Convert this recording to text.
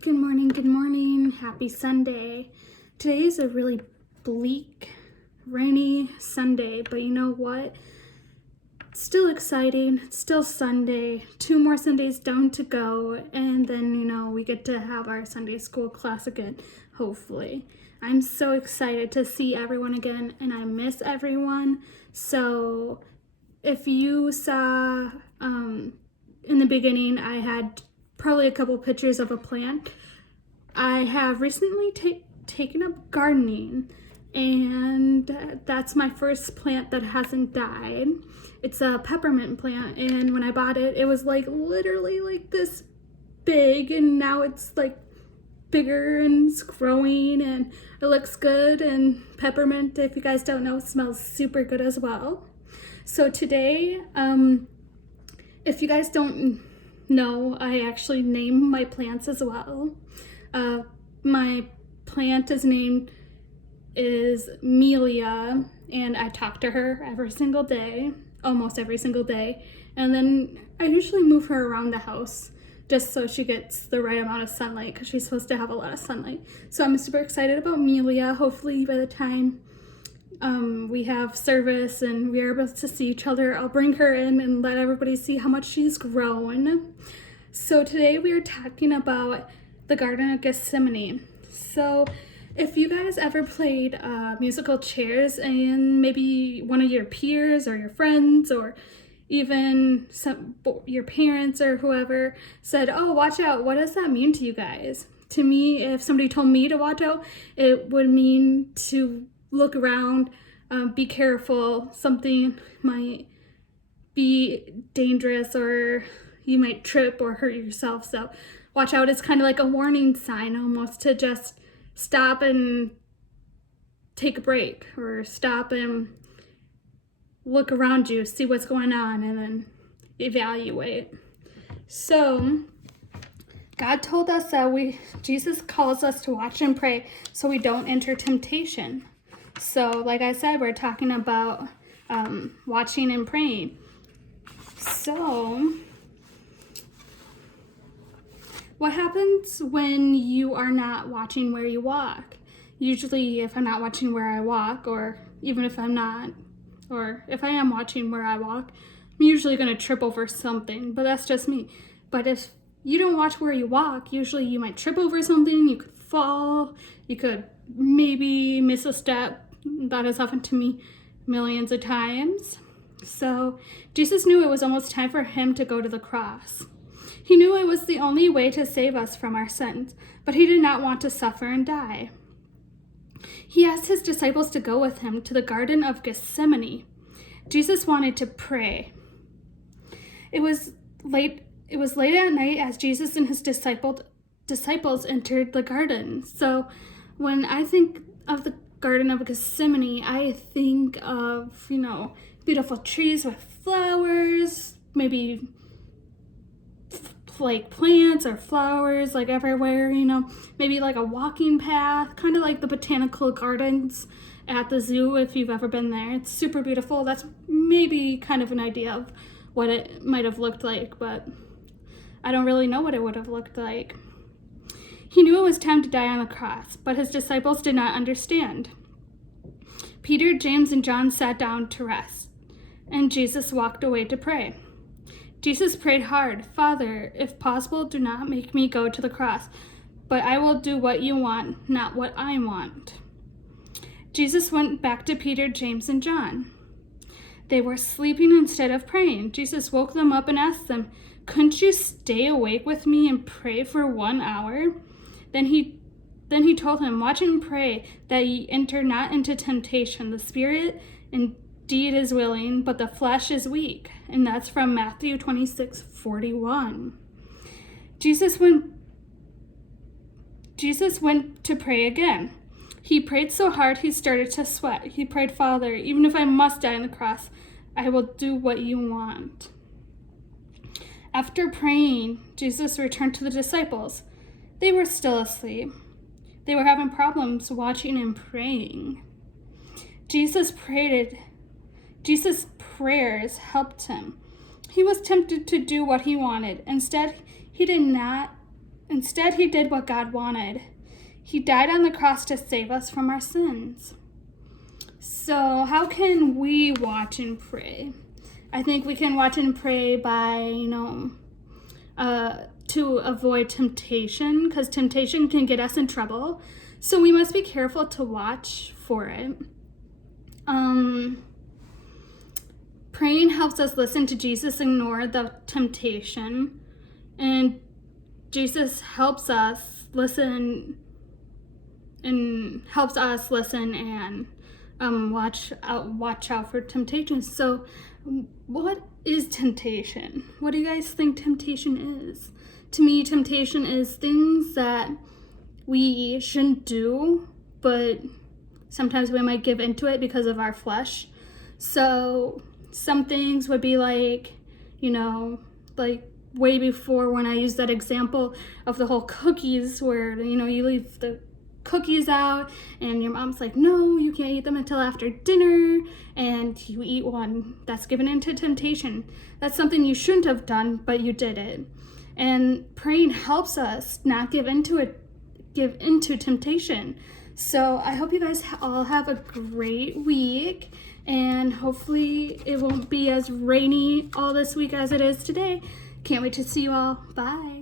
Good morning. Happy Sunday. Today is a really bleak, rainy Sunday, but you know what? It's still exciting. It's still Sunday. 2 more Sundays down to go, and then, we get to have our Sunday school class again, hopefully. I'm so excited to see everyone again, and I miss everyone. So if you saw in the beginning, I had probably a couple pictures of a plant. I have recently taken up gardening, and that's my first plant that hasn't died. It's a peppermint plant, and when I bought it, it was like literally like this big, and now it's like bigger and it's growing and it looks good. And peppermint, if you guys don't know, smells super good as well. So today, if you guys don't know, I actually name my plants as well. My plant is Melia, and I talk to her every single day, almost every single day. And then I usually move her around the house just so she gets the right amount of sunlight, because she's supposed to have a lot of sunlight. So I'm super excited about Melia. Hopefully by the time we have service and we are able to see each other, I'll bring her in and let everybody see how much she's grown. So today we are talking about the Garden of Gethsemane. So if you guys ever played musical chairs, and maybe one of your peers or your friends or even your parents or whoever said, "Oh, watch out," what does that mean to you guys? To me, if somebody told me to watch out, it would mean to look around, be careful, something might be dangerous or you might trip or hurt yourself. So watch out is kind of like a warning sign, almost, to just stop and take a break, or stop and look around you, see what's going on, and then evaluate. So God told us that Jesus calls us to watch and pray so we don't enter temptation. So like I said, we're talking about watching and praying. So what happens when you are not watching where you walk? Usually if I'm not watching where I walk, or even if I'm not, or if I am watching where I walk, I'm usually going to trip over something, but that's just me. But if you don't watch where you walk, usually you might trip over something, you could fall, you could maybe miss a step. That has happened to me millions of times. So Jesus knew it was almost time for him to go to the cross. He knew it was the only way to save us from our sins, but he did not want to suffer and die. He asked his disciples to go with him to the Garden of Gethsemane. Jesus wanted to pray. It was late at night as Jesus and his disciples entered the garden. So when I think of the Garden of Gethsemane, I think of, beautiful trees with flowers, maybe like plants or flowers like everywhere, maybe like a walking path, kind of like the botanical gardens at the zoo if you've ever been there. It's super beautiful. That's maybe kind of an idea of what it might have looked like, but I don't really know what it would have looked like. He knew it was time to die on the cross, but his disciples did not understand. Peter, James, and John sat down to rest, and Jesus walked away to pray. Jesus prayed hard. "Father, if possible, do not make me go to the cross, but I will do what you want, not what I want." Jesus went back to Peter, James, and John. They were sleeping instead of praying. Jesus woke them up and asked them, "Couldn't you stay awake with me and pray for 1 hour?" Then he told him, "Watch and pray that ye enter not into temptation. The spirit indeed is willing, but the flesh is weak." And that's from Matthew 26:41. Jesus went to pray again. He prayed so hard he started to sweat. He prayed, "Father, even if I must die on the cross, I will do what you want." After praying, Jesus returned to the disciples. They were still asleep. They were having problems watching and praying. Jesus' prayers helped him. He was tempted to do what he wanted. Instead, he did not Instead, he did what God wanted. He died on the cross to save us from our sins. So how can we watch and pray? I think we can watch and pray by, to avoid temptation, because temptation can get us in trouble. So we must be careful to watch for it. Praying helps us listen to Jesus, ignore the temptation, and Jesus helps us listen and watch out for temptation. So what is temptation? What do you guys think temptation is? To me, temptation is things that we shouldn't do, but sometimes we might give into it because of our flesh. So some things would be like, like way before when I used that example of the whole cookies where, you leave the cookies out and your mom's like, no, you can't eat them until after dinner, and you eat one. That's given into temptation. That's something you shouldn't have done, but you did it. And praying helps us not give into temptation. So I hope you guys all have a great week, and hopefully it won't be as rainy all this week as it is today. Can't wait to see you all. Bye.